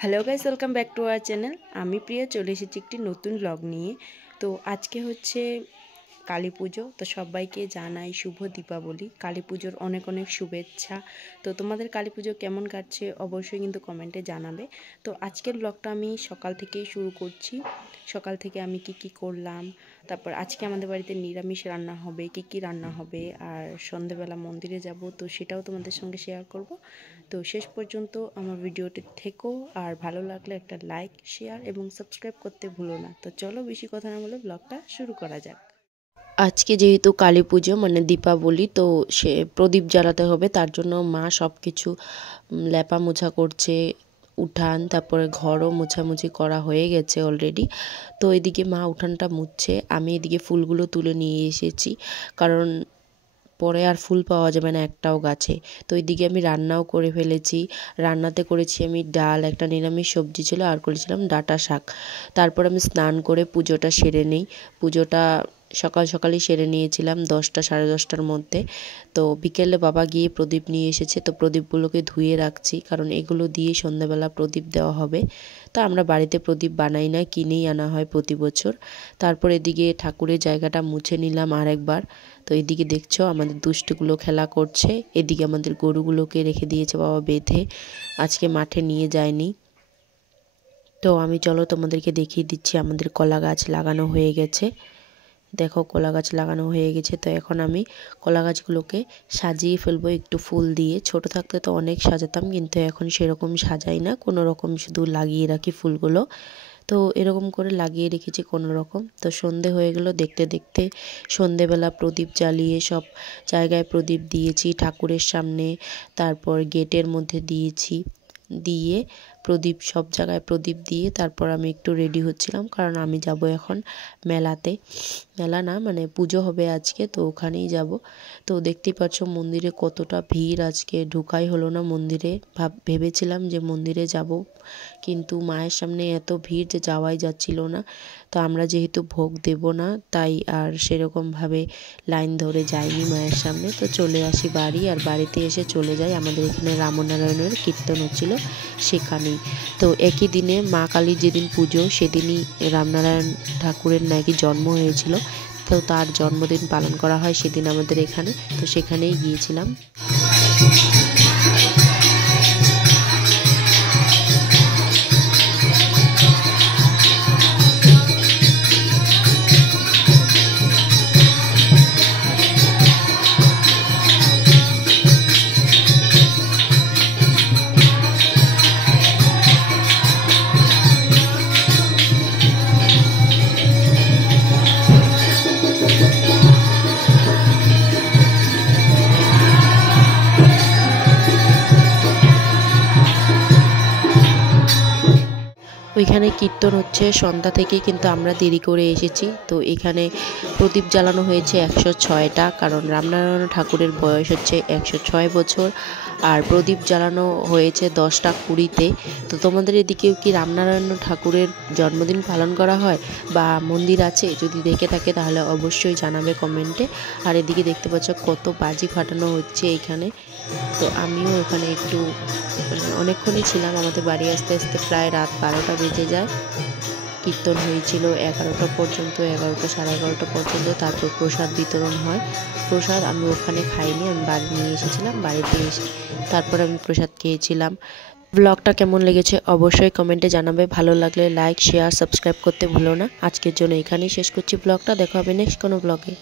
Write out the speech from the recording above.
Hello guys, welcome back to our channel. আমি প্রিয়া চলে এসেছি একটি নতুন ব্লগ নিয়ে। তো আজকে হচ্ছে কালী পুজো। তো সবাইকে জানাই শুভ দীপাবলি, কালী পুজোর অনেক অনেক শুভেচ্ছা। তো তোমাদের কালী পুজো কেমন কাটছে অবশ্যই কিন্তু কমেন্টে জানাবে। তো আজকের ব্লগটা আমি সকাল থেকেই শুরু করছি। সকাল থেকে আমি কি করলাম, তারপর আজকে আমাদের বাড়িতে নিরামিষ রান্না হবে, কি রান্না হবে, আর সন্ধেবেলা মন্দিরে যাব, তো সেটাও তোমাদের সঙ্গে শেয়ার করব। তো শেষ পর্যন্ত আমার ভিডিওটি থেকো, আর ভালো লাগলে একটা লাইক, শেয়ার এবং সাবস্ক্রাইব করতে ভুলো না। তো চলো বেশি কথা না বলে ব্লগটা শুরু করা যাক। আজকে যেহেতু কালী পুজো মানে দীপাবলি, তো সে প্রদীপ জ্বালাতে হবে, তার জন্য মা সব কিছু লেপা মোছা করছে। উঠান, তারপরে ঘরও মোছামুছি করা হয়ে গেছে অলরেডি। তো এদিকে মা উঠানটা মুছছে, আমি এদিকে ফুলগুলো তুলে নিয়ে এসেছি, কারণ পরে আর ফুল পাওয়া যাবে না একটাও গাছে। তো এইদিকে আমি রান্নাও করে ফেলেছি। রান্নাতে করেছি আমি ডাল, একটা নিরামিষ সবজি ছিল, আর করেছিলাম ডাঁটা শাক। তারপর আমি স্নান করে পুজোটা সেরে নিই। পুজোটা সকাল সকালই সেরে নিয়েছিলাম 10টা সাড়ে 10টার মধ্যে। তো বিকেলে বাবা গিয়ে প্রদীপ নিয়ে এসেছে, তো প্রদীপগুলোকে ধুয়ে রাখছি, কারণ এগুলো দিয়ে সন্ধ্যাবেলা প্রদীপ দেওয়া হবে। তো আমরা বাড়িতে প্রদীপ বানাই না, কিনেই আনা হয় প্রতি বছর। তারপর এদিকে ঠাকুরের জায়গাটা মুছে নিলাম আরেকবার। তো এদিকে দেখছো আমাদের দুষ্টুগুলো খেলা করছে। এদিকে আমাদের গরুগুলোকে রেখে দিয়েছে বাবা বেঁধে, আজকে মাঠে নিয়ে যায়নি। তো আমি চলো তোমাদেরকে দেখিয়ে দিচ্ছি, আমাদের কলা গাছ লাগানো হয়ে গেছে। দেখো কলা গাছ লাগানো হয়ে গেছে। তো এখন আমি কলা গাছগুলোকে সাজিয়ে ফেলবো একটু ফুল দিয়ে। ছোট থাকতে তো অনেক সাজাতাম, কিন্তু এখন সেরকম সাজাই না, কোনো রকম শুধু লাগিয়ে রাখি ফুলগুলো। তো এরকম করে লাগিয়ে রেখেছি কোনো রকম। তো সন্ধে হয়ে গেল, দেখতে দেখতে সন্ধেবেলা প্রদীপ জ্বালিয়ে সব জায়গায় প্রদীপ দিয়েছি, ঠাকুরের সামনে, তারপর গেটের মধ্যে দিয়েছি। দিয়ে প্রদীপ সব জায়গায় প্রদীপ দিয়ে তারপর আমি একটু রেডি হচ্ছিলাম, কারণ আমি যাব এখন মেলাতে। মেলা না মানে পুজো হবে আজকে, তো ওখানেই যাব। তো দেখতেই পাচ্ছ মন্দিরে কতটা ভিড়, আজকে ঢোকাই হলো না মন্দিরে। ভেবেছিলাম যে মন্দিরে যাব, কিন্তু মায়ের সামনে এত ভিড় যে যাওয়াই যাচ্ছিল না। তো আমরা যেহেতু ভোগ দেব না, তাই আর সেরকমভাবে লাইন ধরে যাইনি মায়ের সামনে। তো চলে আসি বাড়ি, আর বাড়িতে এসে চলে যাই আমাদের এখানে রামনারায়ণের কীর্তন হচ্ছিল সেখানেই। তো একই দিনে মা কালীর যেদিন পুজো, সেদিনই রামনারায়ণ ঠাকুরের নাকি জন্ম হয়েছিল। তো তার জন্মদিন পালন করা হয় সেদিন আমাদের এখানে, তো সেখানেই গিয়েছিলাম। ওইখানে কীর্তন হচ্ছে সন্ধ্যা থেকে, কিন্তু আমরা দেরি করে এসেছি। তো এখানে প্রদীপ জ্বালানো হয়েছে 106টা, কারণ রামনারায়ণ ঠাকুরের বয়স হচ্ছে 106 বছর। আর প্রদীপ জ্বালানো হয়েছে 10টা 20-তে। তো তোমাদের এদিকেও কি রামনারায়ণ ঠাকুরের জন্মদিন পালন করা হয় বা মন্দির আছে? যদি দেখে থাকে তাহলে অবশ্যই জানাবে কমেন্টে। আর এদিকে দেখতে পাচ্ছ কত বাজি ফাটানো হচ্ছে এখানে। তো আমিও এখানে একটু অনেকক্ষণই ছিলাম, আমাদের বাড়ি আসতে আসতে প্রায় রাত 12টা বেজে যায়। কীর্তন হয়েছিল 11টা পর্যন্ত, 11টা সাড়ে 11টা পর্যন্ত। তারপর প্রসাদ বিতরণ হয়। প্রসাদ আমি ওখানে খাইনি, আমি বাড়ি নিয়ে এসেছিলাম। বাড়িতে এসে তারপর আমি প্রসাদ খেয়েছিলাম। ব্লগটা কেমন লেগেছে অবশ্যই কমেন্টে জানাবে। ভালো লাগলে লাইক, শেয়ার, সাবস্ক্রাইব করতে ভুলো না। আজকের জন্য এখানেই শেষ করছি ব্লগটা। দেখা হবে নেক্সট কোনো ব্লগে।